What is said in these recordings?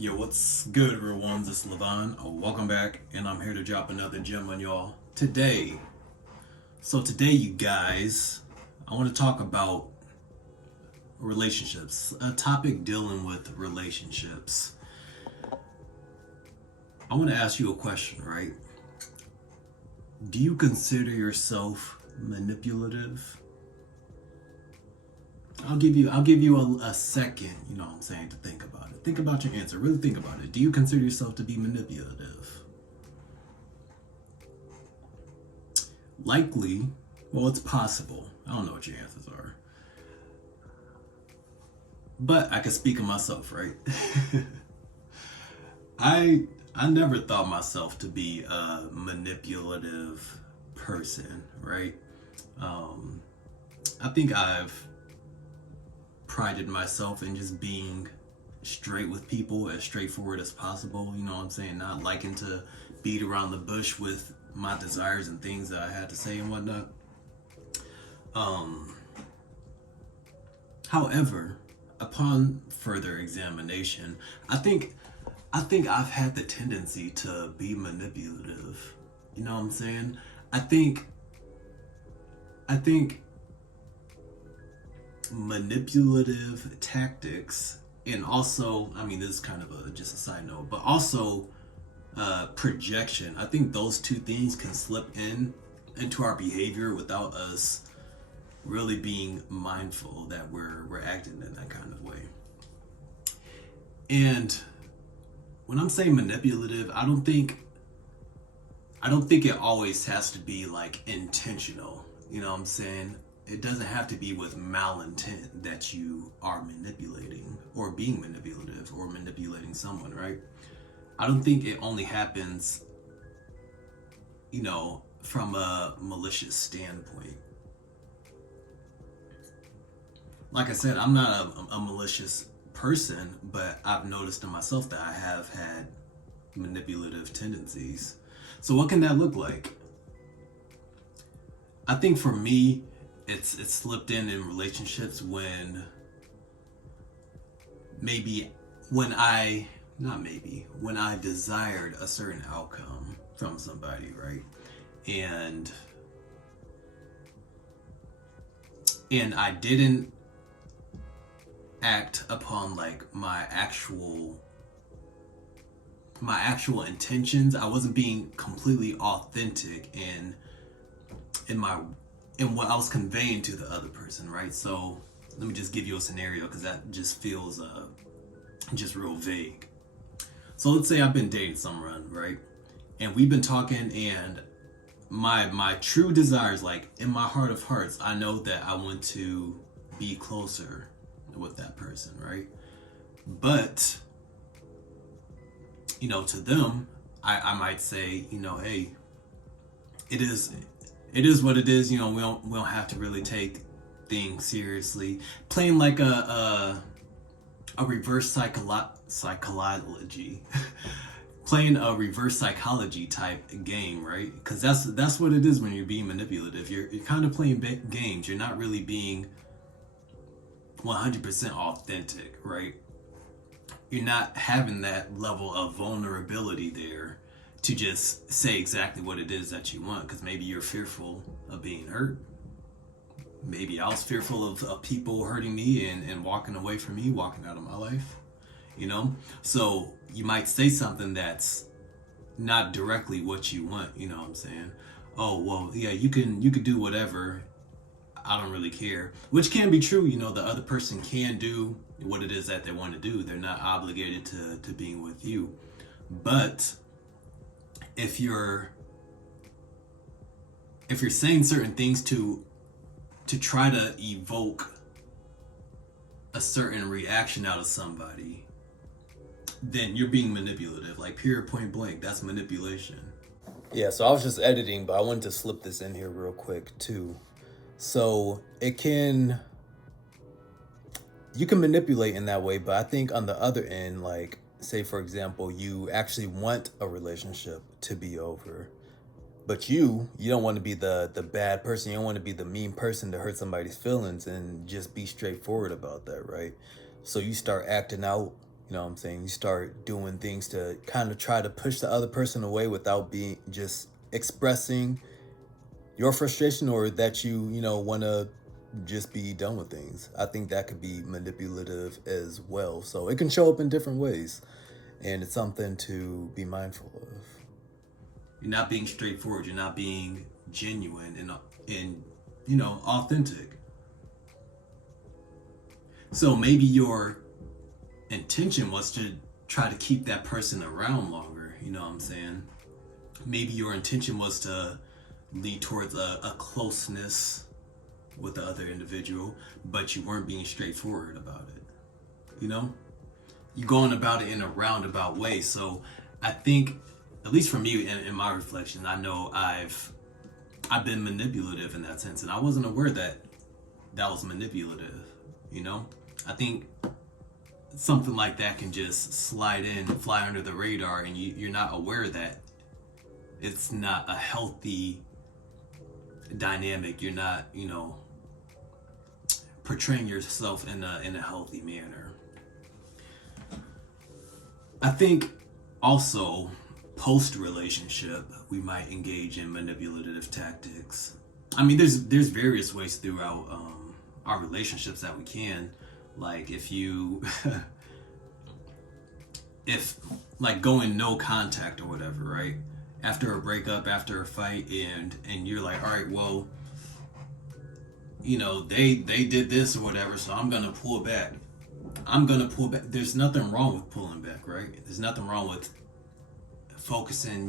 Yo, what's good, everyone? This is Levon. Welcome back, and I'm here to drop another gem on y'all today. Today, you guys, I want to talk about relationships, a topic dealing with relationships. I want to ask you a question, right? Do you consider yourself manipulative? I'll give you a second, you know what I'm saying, to think about it. Think about your answer. Really think about it. Do you consider yourself to be manipulative? Likely, well, it's possible. I don't know what your answers are. But I can speak of myself, right? I never thought myself to be a manipulative person, right? Um, I think I've prided myself in just being straight with people, as straightforward as possible. You know what I'm saying? Not liking to beat around the bush with my desires and things that I had to say and whatnot. Um, However, upon further examination, I think I think I've had the tendency to be manipulative. You know what I'm saying? I think I think manipulative tactics, and also, I mean, this is kind of just a side note, but also projection. I think those two things can slip into our behavior without us really being mindful that we're acting in that kind of way. And when I'm saying manipulative, I don't think it always has to be like intentional. You know what I'm saying? It doesn't have to be with malintent that you are manipulating or being manipulative or manipulating someone, right? I don't think it only happens, from a malicious standpoint. Like I said, I'm not a malicious person, but I've noticed in myself that I have had manipulative tendencies. So what can that look like? I think for me, it's slipped in relationships when maybe when I not maybe when I desired a certain outcome from somebody, right? And and I didn't act upon like my actual intentions. I wasn't being completely authentic in my in what I was conveying to the other person, right? So let me just give you a scenario because that just feels just real vague. So let's say I've been dating someone, right? And we've been talking, and my true desires, like in my heart of hearts, I know that I want to be closer with that person, right? But to them, I might say, hey, it is it is what it is. We don't have to really take things seriously. Playing like a reverse psychology, playing a reverse psychology type game, right? Because that's what it is when you're being manipulative. You're kind of playing games. You're not really being 100% authentic, right? You're not having that level of vulnerability there to just say exactly what it is that you want, because maybe you're fearful of being hurt. Maybe I was fearful of people hurting me and walking away from me, walking out of my life, So you might say something that's not directly what you want, you know what I'm saying? Oh, well, yeah, you can do whatever. I don't really care, which can be true. The other person can do what it is that they want to do. They're not obligated to being with you. But if you're saying certain things to try to evoke a certain reaction out of somebody, then you're being manipulative. Like, pure point blank, that's manipulation. Yeah, so I was just editing, but I wanted to slip this in here real quick too. So you can manipulate in that way, but I think on the other end, like, say for example, you actually want a relationship to be over, but you don't want to be the bad person. You don't want to be the mean person to hurt somebody's feelings, and just be straightforward about that, right? So you start acting out You know what I'm saying? You start doing things to kind of try to push the other person away without being just expressing your frustration or that you want to just be done with things. I think that could be manipulative as well. So it can show up in different ways, and it's something to be mindful of. You're not being straightforward. You're not being genuine and authentic. So maybe your intention was to try to keep that person around longer. You know what I'm saying? Maybe your intention was to lead towards a closeness with the other individual, but you weren't being straightforward about it. You know, you're going about it in a roundabout way. So I think, at least for me, in my reflection, I know I've been manipulative in that sense, and I wasn't aware that that was manipulative. You know, I think something like that can just slide in, fly under the radar, and you're not aware that it's not a healthy dynamic. You're not, portraying yourself in a healthy manner. I think also post relationship we might engage in manipulative tactics. I mean, there's various ways throughout our relationships that we can, like if you if like going no contact or whatever, right? After a breakup, after a fight, and you're like, all right, well, they did this or whatever, so I'm gonna pull back. I'm gonna pull back. There's nothing wrong with pulling back, right? There's nothing wrong with focusing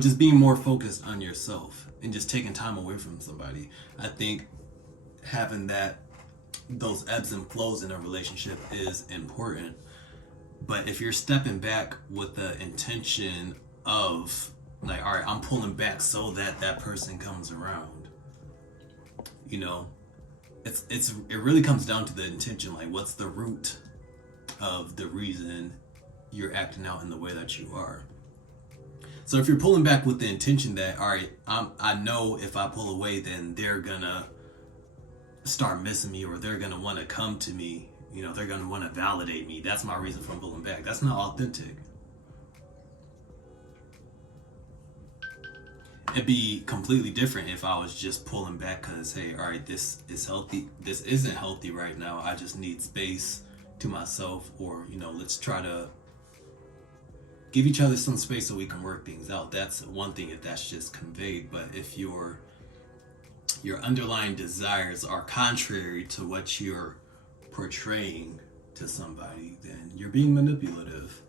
just being more focused on yourself and just taking time away from somebody. I think having those ebbs and flows in a relationship is important. But if you're stepping back with the intention of like, all right, I'm pulling back so that person comes around, it really comes down to the intention. Like, what's the root of the reason you're acting out in the way that you are? So if you're pulling back with the intention that, all right, I know if I pull away, then they're gonna start missing me, or they're gonna want to come to me. They're gonna want to validate me. That's my reason for pulling back. That's not authentic. It'd be completely different if I was just pulling back because, hey, all right, this is healthy. This isn't healthy right now. I just need space to myself, or let's try to give each other some space so we can work things out. That's one thing if that's just conveyed. But if your underlying desires are contrary to what you're portraying to somebody, then you're being manipulative.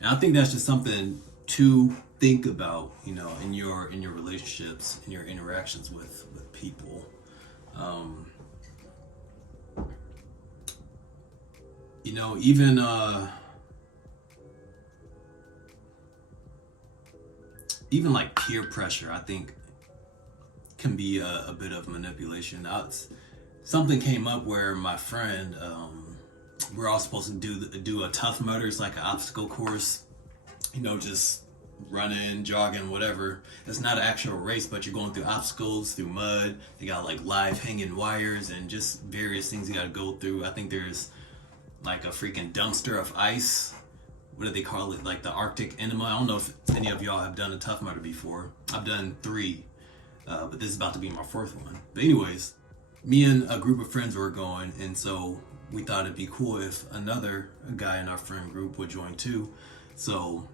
And I think that's just something to think about, in your relationships, in your interactions with people. Even like peer pressure, I think can be a bit of manipulation. Something came up where my friend, we're all supposed to do a Tough Mudder. It's like an obstacle course, just running, jogging, whatever. It's not an actual race, but you're going through obstacles, through mud. They got like live hanging wires and just various things you got to go through. I think there's like a freaking dumpster of ice. What do they call it? Like the Arctic Enema. I don't know if any of y'all have done a Tough Mudder before. I've done 3, but this is about to be my 4th one. But anyways, me and a group of friends were going, and so we thought it'd be cool if another guy in our friend group would join too. So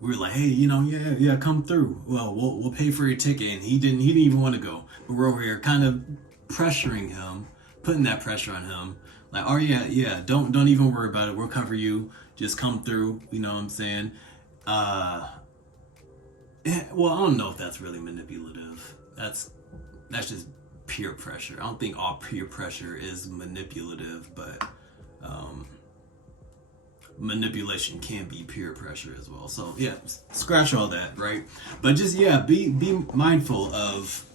we were like, hey, yeah, come through. Well, we'll pay for your ticket, and he didn't even want to go. But we're over here kind of pressuring him, putting that pressure on him. Like, oh yeah, don't even worry about it. We'll cover you. Just come through. You know what I'm saying? Well, I don't know if that's really manipulative. That's just peer pressure. I don't think all peer pressure is manipulative, but manipulation can be peer pressure as well. So yeah, scratch all that, right? But just be mindful of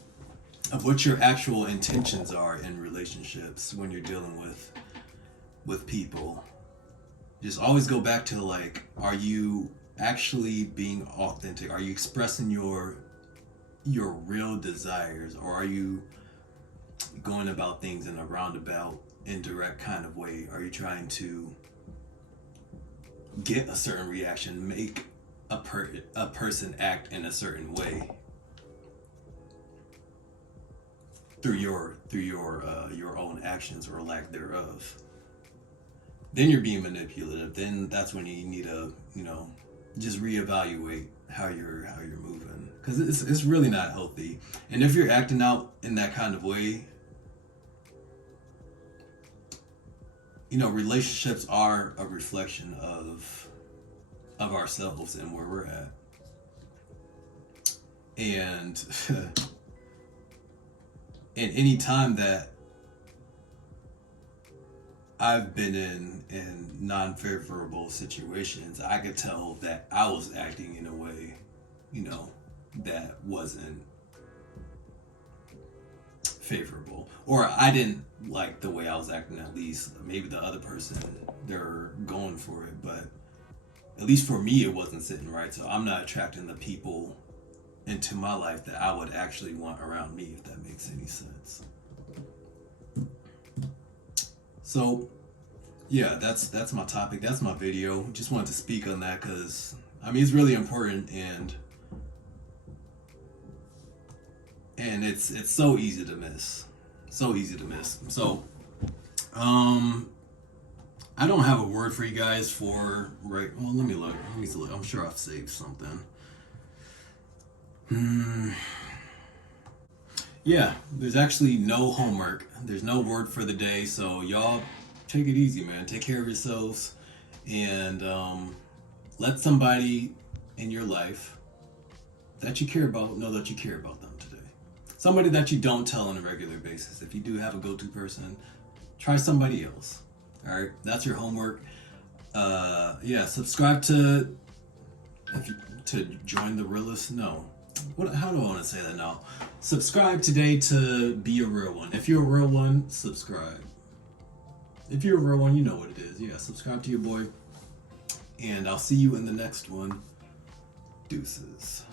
what your actual intentions are in relationships when you're dealing with people. Just always go back to like, are you actually being authentic? Are you expressing your real desires, or are you going about things in a roundabout indirect kind of way? Are you trying to get a certain reaction, make a person act in a certain way through your own actions or lack thereof? Then you're being manipulative. Then that's when you need to, just reevaluate how you're moving, because it's really not healthy. And if you're acting out in that kind of way, relationships are a reflection of ourselves and where we're at. And and any time that I've been in non-favorable situations, I could tell that I was acting in a way, that wasn't favorable, or I didn't like the way I was acting. At least maybe the other person, they're going for it, but at least for me it wasn't sitting right. So I'm not attracting the people into my life that I would actually want around me, if that makes any sense. So yeah, that's my topic, that's my video. Just wanted to speak on that because it's really important, and it's so easy to miss. So I don't have a word for you guys for right. Well, let me look. I'm sure I've saved something. Yeah, there's actually no homework. There's no word for the day. So y'all take it easy, man. Take care of yourselves, and let somebody in your life that you care about know that you care about them today. Somebody that you don't tell on a regular basis. If you do have a go-to person, try somebody else. All right, that's your homework. Subscribe to join the realist. No, how do I want to say that now? Subscribe today to be a real one. If you're a real one, subscribe. If you're a real one, you know what it is. Yeah, subscribe to your boy, and I'll see you in the next one. Deuces.